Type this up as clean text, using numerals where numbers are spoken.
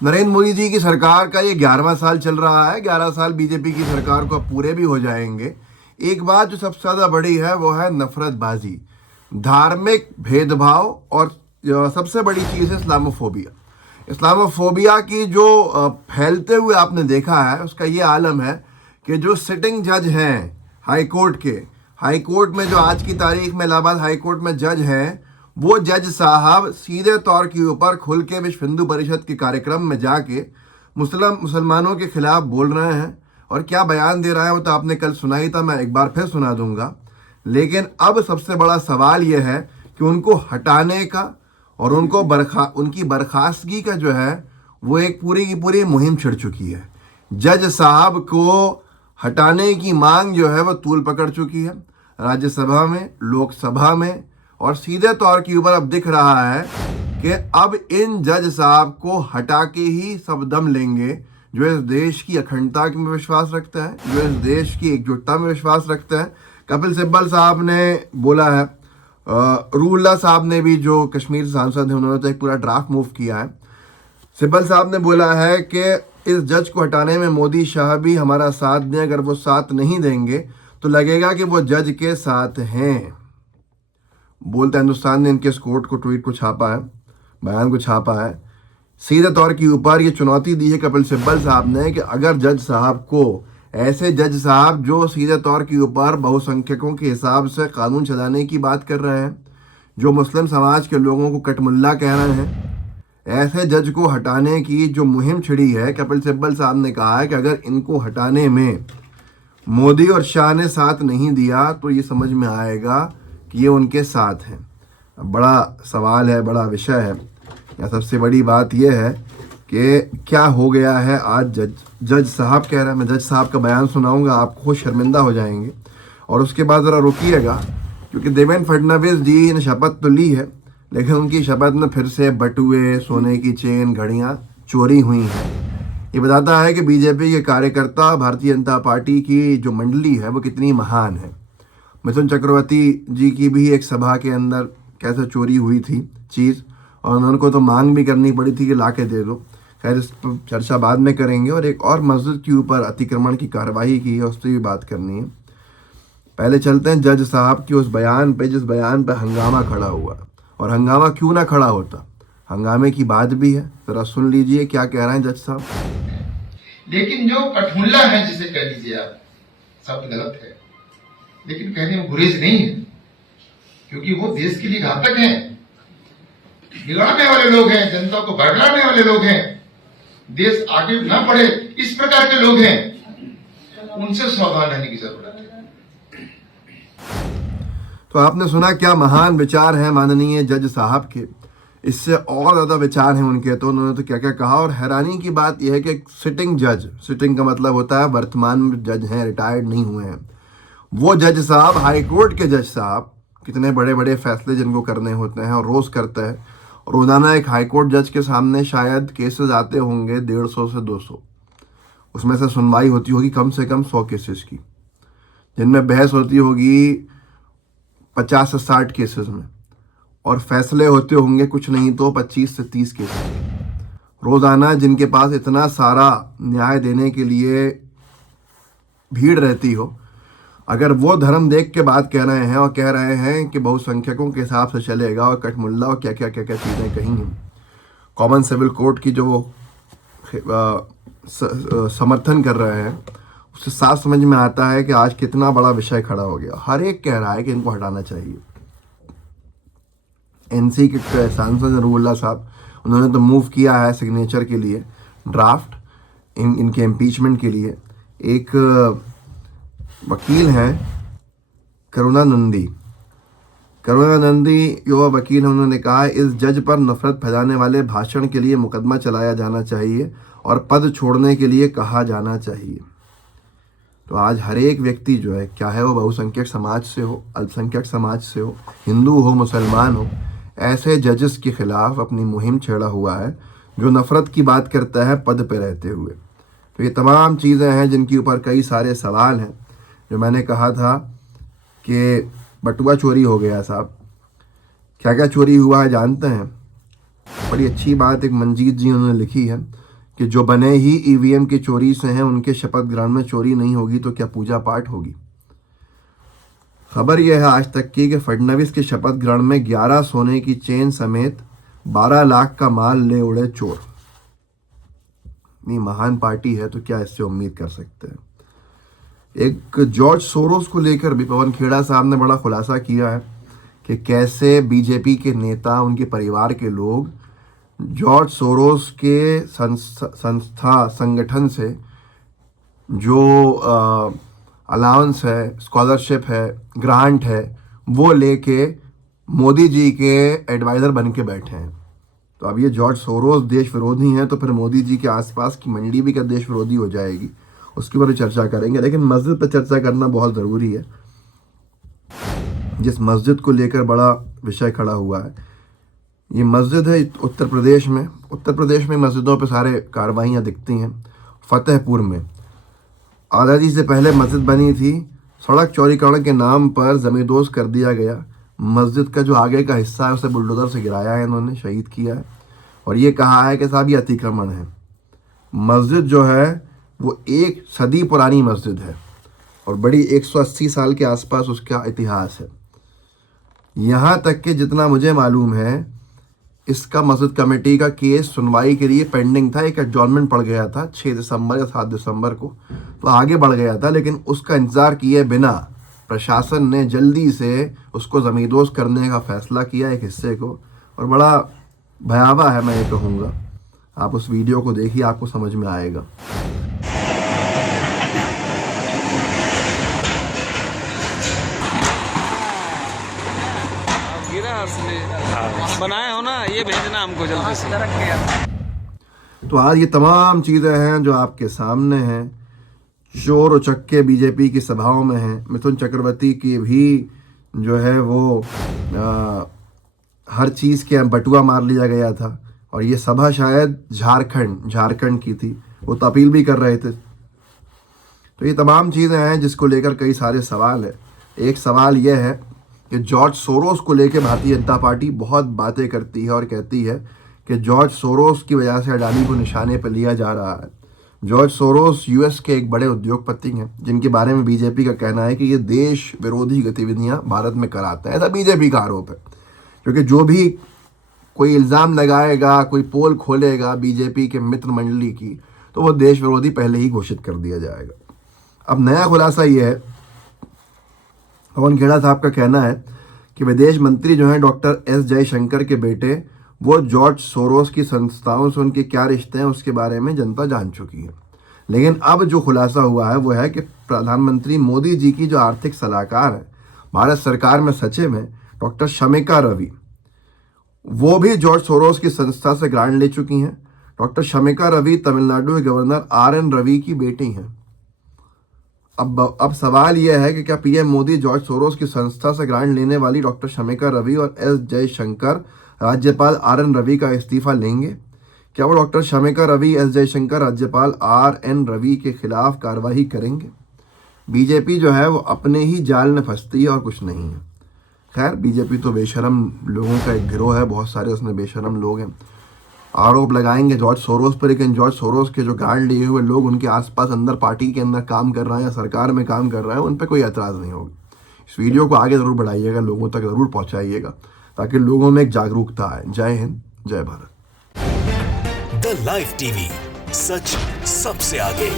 नरेंद्र मोदी जी की सरकार का ये 11वां साल चल रहा है। 11 साल बीजेपी की सरकार को अब पूरे भी हो जाएंगे। एक बात जो सबसे ज़्यादा बड़ी है वो है नफरतबाजी, धार्मिक भेदभाव और सबसे बड़ी चीज़ है इस्लामोफोबिया। इस्लामोफोबिया की जो फैलते हुए आपने देखा है उसका ये आलम है कि जो सिटिंग जज हैं हाई कोर्ट के, हाई कोर्ट में जो आज की तारीख में इलाहाबाद हाई कोर्ट में जज हैं, वो जज साहब सीधे तौर के ऊपर खुल के विश्व हिंदू परिषद के कार्यक्रम में जाके मुसलमानों के खिलाफ बोल रहे हैं। और क्या बयान दे रहा है वो तो आपने कल सुना ही था, मैं एक बार फिर सुना दूंगा। लेकिन अब सबसे बड़ा सवाल यह है कि उनको हटाने का और उनकी बर्खास्तगी का जो है वो एक पूरी की पूरी मुहिम छिड़ चुकी है। जज साहब को हटाने की मांग जो है वो तूल पकड़ चुकी है राज्यसभा में, लोकसभा में, और सीधे तौर के ऊपर अब दिख रहा है कि अब इन जज साहब को हटा के ही सब दम लेंगे जो इस देश की अखंडता में विश्वास रखता है, जो इस देश की एकजुटता में विश्वास रखता है। कपिल सिब्बल साहब ने बोला है, रूहुल्लाह साहब ने भी, जो कश्मीर से सांसद हैं, उन्होंने तो एक पूरा ड्राफ्ट मूव किया है। सिब्बल साहब ने बोला है कि इस जज को हटाने में मोदी शाह भी हमारा साथ दें, अगर वो साथ नहीं देंगे तो लगेगा कि वो जज के साथ हैं। बोलते हिंदुस्तान ने इनके इस कोर्ट को, ट्वीट को छापा है, बयान को छापा है। सीधे तौर के ऊपर ये चुनौती दी है कपिल सिब्बल साहब ने कि अगर जज साहब को, ऐसे जज साहब जो सीधे तौर के ऊपर बहुसंख्यकों के हिसाब से कानून चलाने की बात कर रहे हैं, जो मुस्लिम समाज के लोगों को कटमुल्ला कह रहे हैं, ऐसे जज को हटाने की जो मुहिम छिड़ी है, कपिल सिब्बल साहब ने कहा है कि अगर इनको हटाने में मोदी और शाह ने साथ नहीं दिया तो ये समझ में आएगा कि ये उनके साथ हैं। अब बड़ा सवाल है, बड़ा विषय है। या सबसे बड़ी बात यह है कि क्या हो गया है आज जज साहब कह रहे हैं। मैं जज साहब का बयान सुनाऊंगा, आप खुद शर्मिंदा हो जाएंगे। और उसके बाद ज़रा रुकिएगा, क्योंकि देवेंद्र फडणवीस जी ने शपथ तो ली है, लेकिन उनकी शपथ में फिर से बटुए, सोने की चेन, घड़ियां चोरी हुई हैं। ये बताता है कि बीजेपी के कार्यकर्ता, भारतीय जनता पार्टी की जो मंडली है वो कितनी महान है। मिथुन चक्रवर्ती जी की भी एक सभा के अंदर कैसे चोरी हुई थी चीज़, और उनको तो मांग भी करनी पड़ी थी कि ला के दे दो। खैर, इस पर चर्चा बाद में करेंगे। और एक और मस्जिद के ऊपर अतिक्रमण की कार्रवाई की है, उस पर भी बात करनी है। पहले चलते हैं जज साहब की उस बयान पे, जिस बयान पे हंगामा खड़ा हुआ। और हंगामा क्यों ना खड़ा होता, हंगामे की बात भी है। ज़रा सुन लीजिए क्या कह रहे हैं जज साहब। लेकिन जो कठमुल्ला है, जिसे कह लीजिए आप, शब्द गलत है, लेकिन कहने में गुरेज नहीं है, क्योंकि वो देश के लिए घातक हैं, बिगाड़ने वाले लोग हैं, जनता को भड़काने वाले लोग हैं, देश आगे ना बढ़े इस प्रकार के लोग हैं। उनसे सावधान रहने की जरूरत है। तो आपने सुना क्या महान विचार हैं माननीय जज साहब के। इससे और ज़्यादा विचार हैं उनके, तो उन्होंने तो क्या क्या कहा। और हैरानी की बात यह है कि सिटिंग जज, सिटिंग का मतलब होता है वर्तमान में जज हैं, रिटायर्ड नहीं हुए हैं, वो जज साहब, हाई कोर्ट के जज साहब, कितने बड़े बड़े फैसले जिनको करने होते हैं और रोज़ करते हैं। रोज़ाना एक हाई कोर्ट जज के सामने शायद केसेस आते होंगे 150 से 200, उसमें से सुनवाई होती होगी कम से कम 100 केसेस की, जिनमें बहस होती होगी 50 से 60 केसेस में, और फैसले होते होंगे कुछ नहीं तो 25 से 30 केसेस रोज़ाना। जिनके पास इतना सारा न्याय देने के लिए भीड़ रहती हो, अगर वो धर्म देख के बात कह रहे हैं और कह रहे हैं कि बहुसंख्यकों के हिसाब से चलेगा और कटमुल्ला और क्या क्या क्या क्या चीज़ें कही हैं, कॉमन सिविल कोर्ट की जो वो समर्थन कर रहे हैं, उससे साफ समझ में आता है कि आज कितना बड़ा विषय खड़ा हो गया। हर एक कह रहा है कि इनको हटाना चाहिए। एनसी के सांसद रूहुल्लाह साहब, उन्होंने तो मूव किया है सिग्नेचर के लिए ड्राफ्ट इनके इम्पीचमेंट के लिए। एक वकील हैं करुणानंदी युवा वकील हैं, उन्होंने कहा है इस जज पर नफरत फैलाने वाले भाषण के लिए मुकदमा चलाया जाना चाहिए और पद छोड़ने के लिए कहा जाना चाहिए। तो आज हर एक व्यक्ति जो है, क्या है वो बहुसंख्यक समाज से हो, अल्पसंख्यक समाज से हो, हिंदू हो, मुसलमान हो, ऐसे जजेस के खिलाफ अपनी मुहिम छेड़ा हुआ है जो नफरत की बात करता है पद पे रहते हुए। तो ये तमाम चीज़ें हैं जिनके ऊपर कई सारे सवाल हैं। जो मैंने कहा था कि बटुआ चोरी हो गया साहब, क्या क्या चोरी हुआ है जानते हैं? बड़ी अच्छी बात एक मंजीत जी उन्होंने लिखी है। कि जो बने ही ईवीएम की चोरी से हैं उनके शपथ ग्रहण में चोरी नहीं होगी तो क्या पूजा पाठ होगी। खबर यह है आज तक की कि फडणवीस के शपथ ग्रहण में 11 सोने की चेन समेत 12 लाख का माल ले उड़े चोर। इतनी महान पार्टी है तो क्या इससे उम्मीद कर सकते हैं। एक जॉर्ज सोरोस को लेकर भी पवन खेड़ा साहब ने बड़ा खुलासा किया है कि कैसे बीजेपी के नेता, उनके परिवार के लोग जॉर्ज सोरोस के संगठन से जो अलाउंस है, स्कॉलरशिप है, ग्रांट है, वो लेके मोदी जी के एडवाइज़र बन के बैठे हैं। तो अब ये जॉर्ज सोरोस देश विरोधी हैं तो फिर मोदी जी के आसपास की मंडली भी क्या देश विरोधी हो जाएगी, उसके बारे में चर्चा करेंगे। लेकिन मस्जिद पर चर्चा करना बहुत ज़रूरी है। जिस मस्जिद को लेकर बड़ा विषय खड़ा हुआ है, ये मस्जिद है उत्तर प्रदेश में। उत्तर प्रदेश में मस्जिदों पर सारे कार्रवाइयाँ दिखती हैं। फतेहपुर में आज़ादी से पहले मस्जिद बनी थी, सड़क चौड़ीकरण के नाम पर ज़मींदोज़ कर दिया गया। मस्जिद का जो आगे का हिस्सा है उसे बुलडोज़र से गिराया है इन्होंने, शहीद किया है और ये कहा है कि साहब ये अतिक्रमण है। मस्जिद जो है वो 1 सदी पुरानी मस्जिद है और बड़ी 180 साल के आसपास उसका इतिहास है। यहाँ तक कि जितना मुझे मालूम है इसका मस्जिद कमेटी का केस सुनवाई के लिए पेंडिंग था। एक एडजॉर्नमेंट पड़ गया था 6 दिसंबर या 7 दिसंबर को, तो आगे बढ़ गया था। लेकिन उसका इंतज़ार किए बिना प्रशासन ने जल्दी से उसको ज़मींदोज़ करने का फ़ैसला किया एक हिस्से को, और बड़ा भयावह है मैं ये कहूँगा। आप उस वीडियो को देखिए, आपको समझ में आएगा। बनाए हो ना, ये भेजना हमको जल्दी से। तो आज ये तमाम चीज़ें हैं जो आपके सामने हैं। चोर उचक्के बीजेपी की सभाओं में हैं। मिथुन चक्रवर्ती की भी जो है वो हर चीज़ के बटुआ मार लिया गया था और ये सभा शायद झारखंड की थी, वो तो अपील भी कर रहे थे। तो ये तमाम चीज़ें हैं जिसको लेकर कई सारे सवाल है। एक सवाल यह है कि जॉर्ज सोरोस को लेकर भारतीय जनता पार्टी बहुत बातें करती है और कहती है कि जॉर्ज सोरोस की वजह से अडानी को निशाने पर लिया जा रहा है। जॉर्ज सोरोस यूएस के एक बड़े उद्योगपति हैं जिनके बारे में बीजेपी का कहना है कि ये देश विरोधी गतिविधियां भारत में कराते हैं। ऐसा बीजेपी का आरोप है, क्योंकि जो भी कोई इल्ज़ाम लगाएगा, कोई पोल खोलेगा बीजेपी के मित्र मंडली की, तो वो देश विरोधी पहले ही घोषित कर दिया जाएगा। अब नया खुलासा ये है, पवन खेड़ा साहब का कहना है कि विदेश मंत्री जो हैं डॉक्टर एस जयशंकर के बेटे, वो जॉर्ज सोरोस की संस्थाओं से उनके क्या रिश्ते हैं उसके बारे में जनता जान चुकी है। लेकिन अब जो खुलासा हुआ है वो है कि प्रधानमंत्री मोदी जी की जो आर्थिक सलाहकार है भारत सरकार में, सचिव हैं डॉक्टर शमिका रवि, वो भी जॉर्ज सोरोस की संस्था से ग्रांट ले चुकी हैं। डॉक्टर शमिका रवि तमिलनाडु के गवर्नर RN रवि की बेटी हैं। अब सवाल यह है कि क्या पीएम मोदी जॉर्ज सोरोस की संस्था से ग्रांट लेने वाली डॉक्टर शमिका रवि और एस जयशंकर राज्यपाल RN रवि का इस्तीफा लेंगे? क्या वो डॉक्टर शमिका रवि, एस जयशंकर राज्यपाल RN रवि के खिलाफ कार्रवाई करेंगे? बीजेपी जो है वो अपने ही जाल में फंसती है और कुछ नहीं है। खैर, बीजेपी तो बेशरम लोगों का एक गिरोह है, बहुत सारे उसमें बेशरम लोग हैं। आरोप लगाएंगे जॉर्ज सोरोस पर, लेकिन जॉर्ज सोरोस के जो ग्रांट लिए हुए लोग उनके आसपास अंदर पार्टी के अंदर काम कर रहे हैं या सरकार में काम कर रहे हैं, उन पर कोई एतराज़ नहीं होगा। इस वीडियो को आगे ज़रूर बढ़ाइएगा, लोगों तक ज़रूर पहुंचाइएगा ताकि लोगों में एक जागरूकता आए। जय हिंद, जय भारत। द लाइव टीवी, सच सबसे आगे।